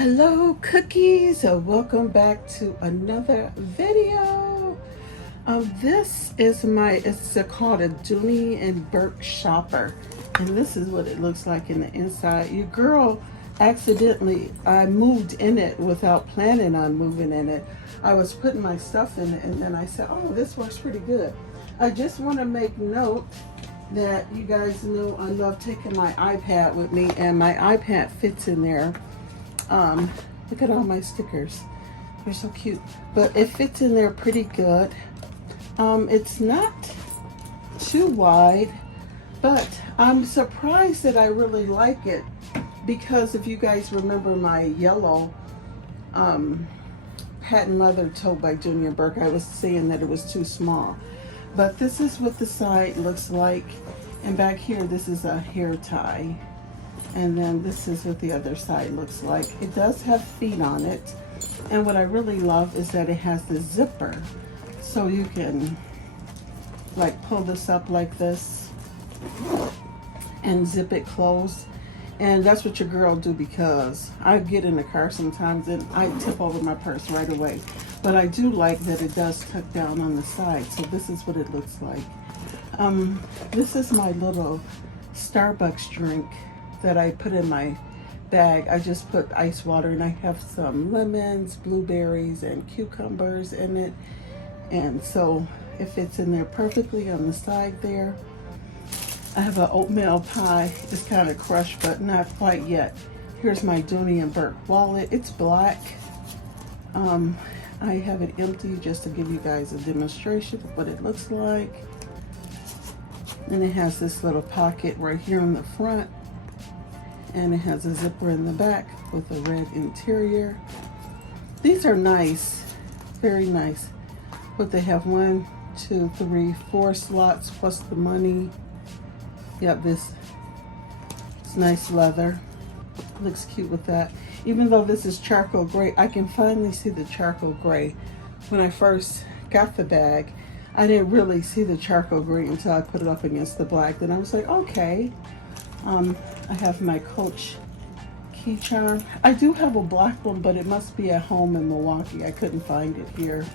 Hello cookies, welcome back to another video. This is it's called a Dooney and Bourke shopper, and this is what it looks like in the inside. Your girl accidentally, I moved in it without planning on moving in it. I was putting my stuff in it and then I said, oh, this works pretty good. I just want to make note that you guys know I love taking my iPad with me, and my iPad fits in there. Look at all my stickers. They're so cute. But it fits in there pretty good. It's not too wide, but I'm surprised that I really like it, because if you guys remember my yellow patent leather tote by Dooney and Bourke, I was saying that it was too small. But this is what the side looks like. And back here, this is a hair tie. And then this is what the other side looks like. It does have feet on it. And what I really love is that it has the zipper. So you can like pull this up like this and zip it closed. And that's what your girl do, because I get in the car sometimes and I tip over my purse right away. But I do like that it does tuck down on the side. So this is what it looks like. This is my little Starbucks drink that I put in my bag. I just put ice water, and I have some lemons, blueberries, and cucumbers in it. And so it fits in there perfectly on the side there. I have an oatmeal pie. It's kind of crushed, but not quite yet. Here's my Dooney and Bourke wallet. It's black. I have it empty just to give you guys a demonstration of what it looks like. And it has this little pocket right here on the front. And it has a zipper in the back with a red interior. These are nice, very nice. But they have 1, 2, 3, 4 slots plus the money. Yep, this is nice leather. Looks cute with that. Even though this is charcoal gray, I can finally see the charcoal gray. When I first got the bag, I didn't really see the charcoal gray until I put it up against the black. Then I was like, okay. I have my Coach key charm. I do have a black one, but it must be at home in Milwaukee. I couldn't find it here.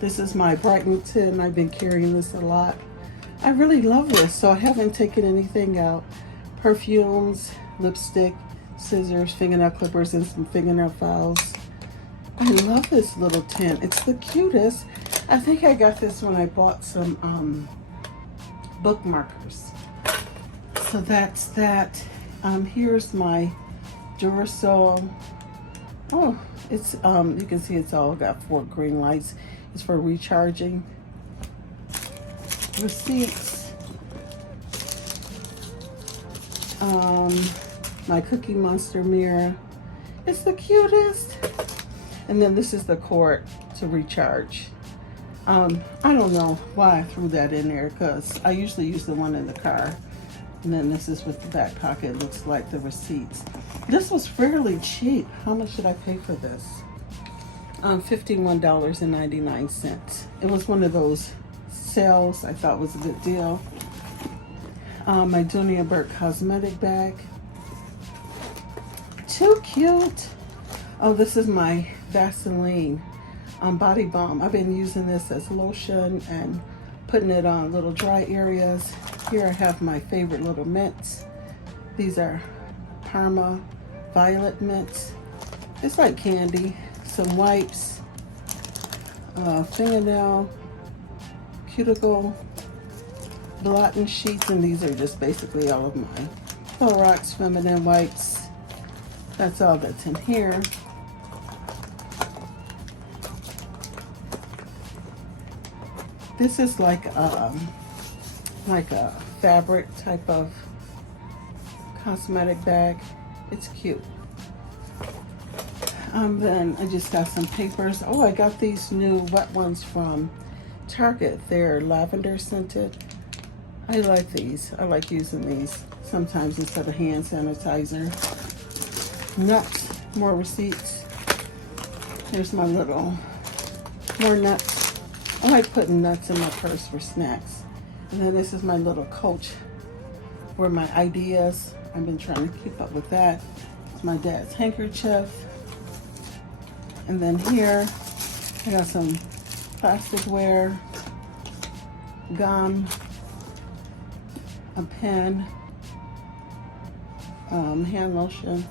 This is my Brighton tin. I've been carrying this a lot. I really love this, so I haven't taken anything out. Perfumes, lipstick, scissors, fingernail clippers, and some fingernail files. I love this little tin. It's the cutest. I think I got this when I bought some bookmarkers. So that's that. Here's my Duracell. Oh, it's you can see it's all got 4 green lights. It's for recharging. Receipts. My Cookie Monster mirror. It's the cutest. And then this is the cord to recharge. I don't know why I threw that in there, because I usually use the one in the car. And then this is what the back pocket looks like, the receipts. This was fairly cheap. How much did I pay for this? $51.99. It was one of those sales I thought was a good deal. My Dooney and Bourke cosmetic bag. Too cute. Oh, this is my Vaseline body balm. I've been using this as lotion and putting it on little dry areas. Here I have my favorite little mints. These are Parma Violet mints. It's like candy. Some wipes, fingernail, cuticle, blotting sheets, and these are just basically all of mine. Clorox feminine wipes. That's all that's in here. This is like a fabric type of cosmetic bag. It's cute. Then I just got some papers. Oh, I got these new wet ones from Target. They're lavender scented. I like these. I like using these sometimes instead of hand sanitizer. Nuts, more receipts. Here's my little, more nuts. I like putting nuts in my purse for snacks. And then this is my little Coach for my ideas. I've been trying to keep up with that. my dad's handkerchief. And then here, I got some plasticware, gum, a pen, hand lotion.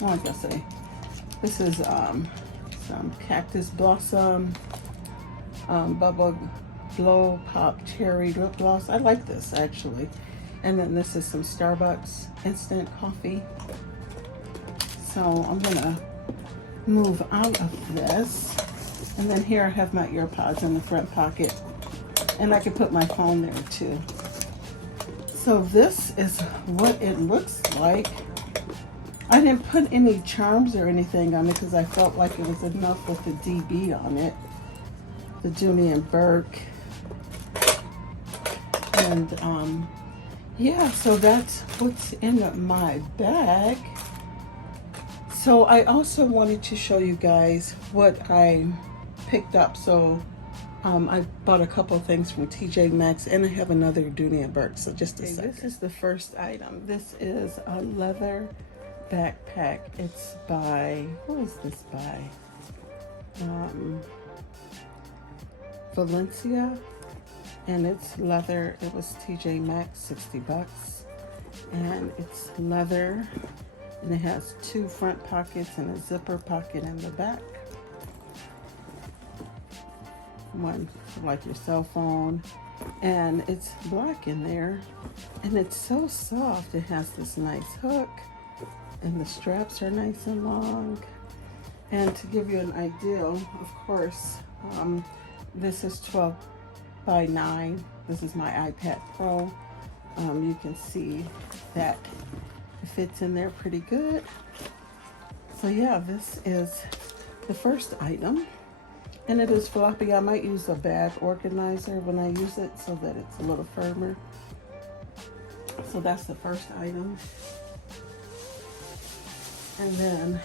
Oh, I gotta say, this is some cactus blossom, bubble glow pop cherry lip gloss. I like this actually. And then this is some Starbucks instant coffee. So I'm gonna move out of this. And then here I have my earpods in the front pocket. And I can put my phone there too. So this is what it looks like. I didn't put any charms or anything on it because I felt like it was enough with the DB on it. The Dooney and Bourke. And yeah, so that's what's in my bag. So I also wanted to show you guys what I picked up. So I bought a couple of things from Tjmaxx, and I have another Dooney and Bourke. So just a second. This is the first item. This is a leather backpack. It's by, who is this by? Valencia, and it's leather. It was Tjmaxx, 60 bucks, and it's leather, and it has 2 front pockets and a zipper pocket in the back. One for like your cell phone, and it's black in there, and it's so soft. It has this nice hook, and the straps are nice and long. And to give you an idea, of course, this is 12 by 9. This is my iPad Pro. You can see that it fits in there pretty good. So yeah, this is the first item, and it is floppy. I might use a bag organizer when I use it so that it's a little firmer. So that's the first item. And then,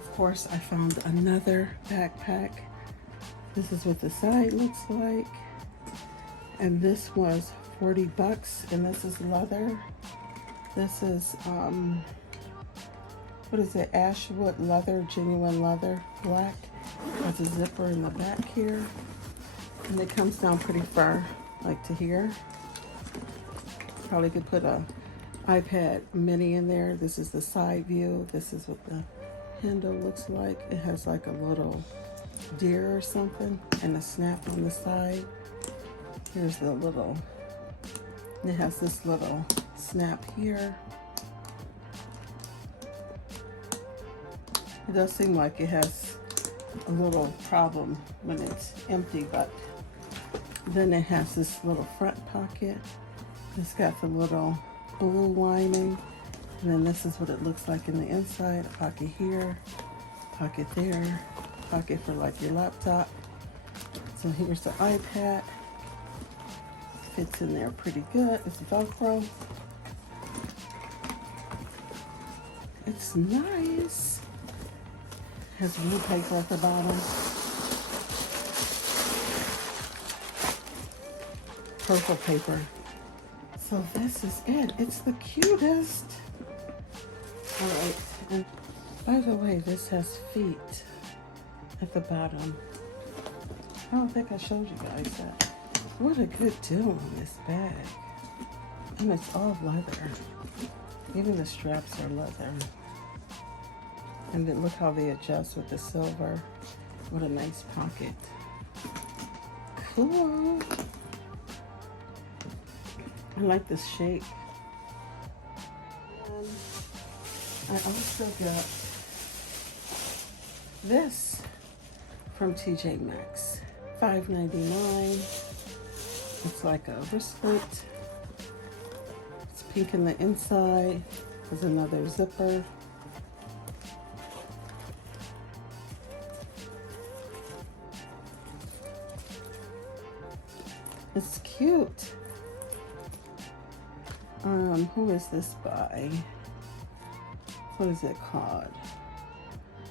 of course, I found another backpack. This is what the side looks like. And this was 40 bucks, and this is leather. This is, what is it? Ashwood leather, genuine leather, black. There's a zipper in the back here. And it comes down pretty far, like to here. Probably could put a iPad mini in there. This is the side view. This is what the handle looks like. It has like a little deer or something and a snap on the side. Here's the little, it has this little snap here. It does seem like it has a little problem when it's empty, but then it has this little front pocket. It's got the little blue lining, and then this is what it looks like in the inside. A pocket here, pocket there, pocket for like your laptop. So here's the iPad. Fits in there pretty good. It's Velcro. It's nice. Has blue paper at the bottom. Purple paper. So this is it. It's the cutest. All right. And by the way, this has feet at the bottom. I don't think I showed you guys that. What a good deal on this bag. And it's all leather. Even the straps are leather. And then look how they adjust with the silver. What a nice pocket. Cool. I like this shape. I also got this from Tjmaxx. $5.99. It's like a wristlet. It's pink in the inside. There's another zipper. It's cute. Who is this by? What is it called?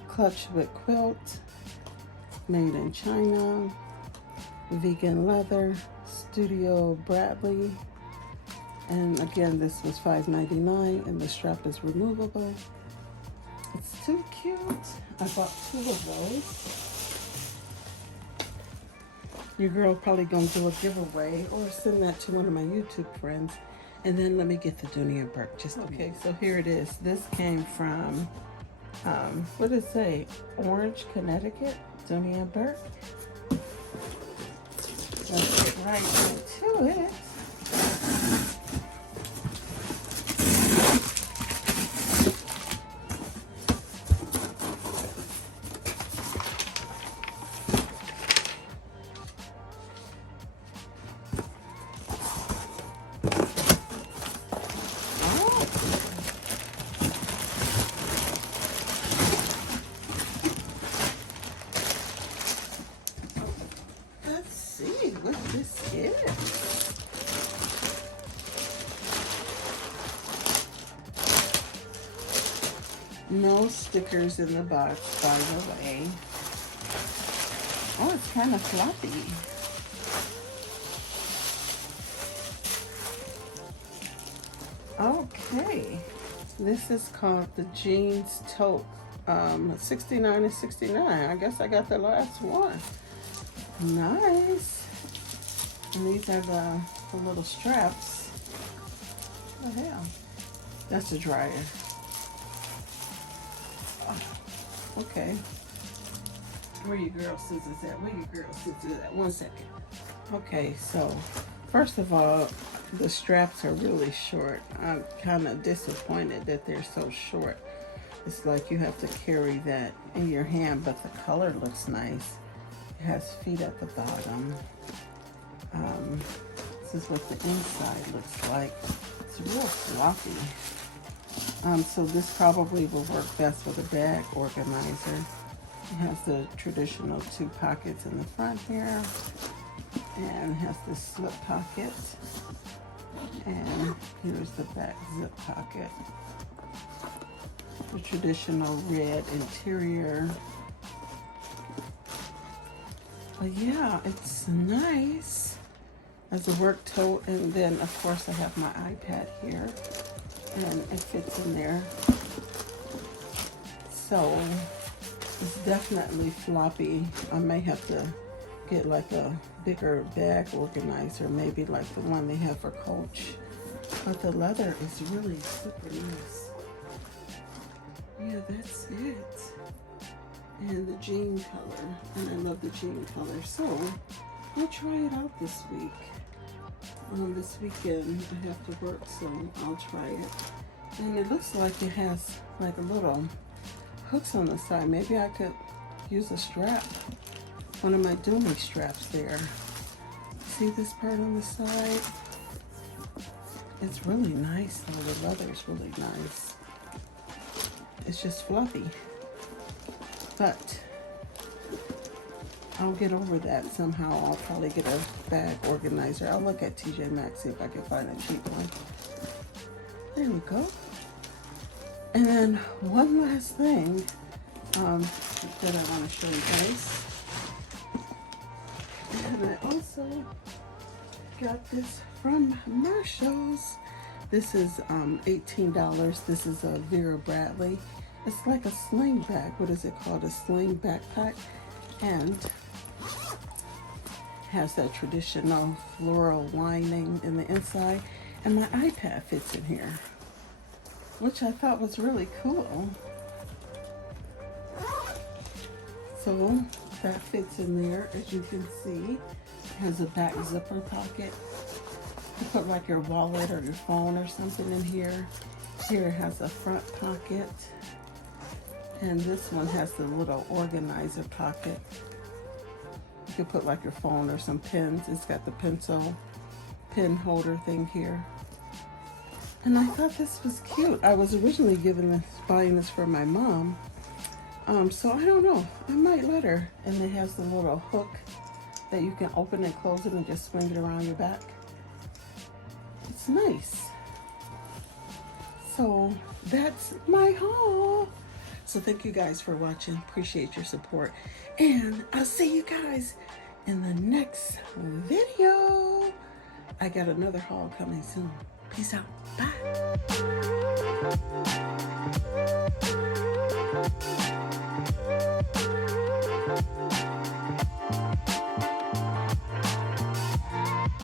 Clutch with Quilt. Made in China. Vegan leather. Studio Bradley. And again, this was $5.99, and the strap is removable. It's too cute. I bought 2 of those. Your girl probably gonna do a giveaway or send that to one of my YouTube friends. And then let me get the Dooney and Bourke. Just okay. So here it is. This came from what does it say? Orange, Connecticut. Dooney and Bourke. Let's get right into it. What this is. No stickers in the box, by the way. Oh, it's kind of floppy. Okay, this is called the jeans tote. 69 and 69. I guess I got the last one. Nice. And these are the little straps. What the hell? That's a dryer. Oh, okay. Where your girl scissors at? Where your girl scissors at? 1 second. Okay, so first of all, the straps are really short. I'm kind of disappointed that they're so short. It's like you have to carry that in your hand, but the color looks nice. It has feet at the bottom. This is what the inside looks like. It's real floppy. So this probably will work best with a bag organizer. It has the traditional 2 pockets in the front here, and it has this slip pocket, and here's the back zip pocket. The traditional red interior. But yeah, it's nice as a work tote. And then of course I have my iPad here, and it fits in there. So it's definitely floppy. I may have to get like a bigger bag organizer, maybe like the one they have for Coach. But the leather is really super nice. Yeah, that's it. And the jean color, and I love the jean color. So I'll try it out this week. This weekend I have to work, so I'll try it. And it looks like it has like a little hooks on the side. Maybe I could use a strap, one of my Dooney straps there. See this part on the side? It's really nice though. The leather is really nice. It's just fluffy, but I'll get over that somehow. I'll probably get a bag organizer. I'll look at Tjmaxx, see if I can find a cheap one. There we go. And then one last thing that I want to show you guys. And I also got this from Marshall's. This is $18. This is a Vera Bradley. It's like a sling bag. What is it called? A sling backpack. And has that traditional floral lining in the inside. And my iPad fits in here, which I thought was really cool. So that fits in there, as you can see. It has a back zipper pocket. You put like your wallet or your phone or something in here. Here it has a front pocket. And this one has the little organizer pocket. You can put like your phone or some pens. It's got the pencil pen holder thing here. And I thought this was cute. I was originally buying this for my mom. So I don't know. I might let her. And it has the little hook that you can open and close it and just swing it around your back. It's nice. So that's my haul. So thank you guys for watching. Appreciate your support. And I'll see you guys in the next video. I got another haul coming soon. Peace out. Bye.